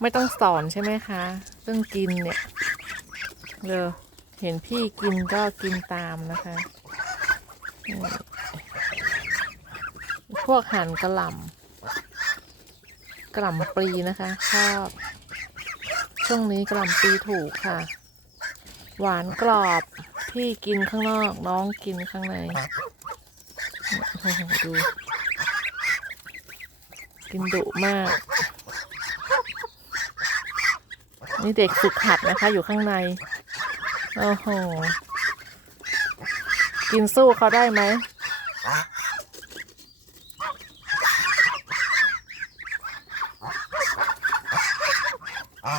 ไม่ต้องสอนใช่ไหมคะเรื่องกินเนี่ยเดี๋ยวเห็นพี่กินก็กินตามนะคะนี่พวกหั่นกระหล่ำกระหล่ำปลีนะคะชอบช่วงนี้กระหล่ำปลีถูกค่ะ หวานกรอบพี่กินข้างนอกน้องกินข้างในโอ้โหดู กินดุมาก นี่เด็กฝึกหัดนะคะ อยู่ข้างใน โอ้โห กินสู้เขาได้ไหมอะ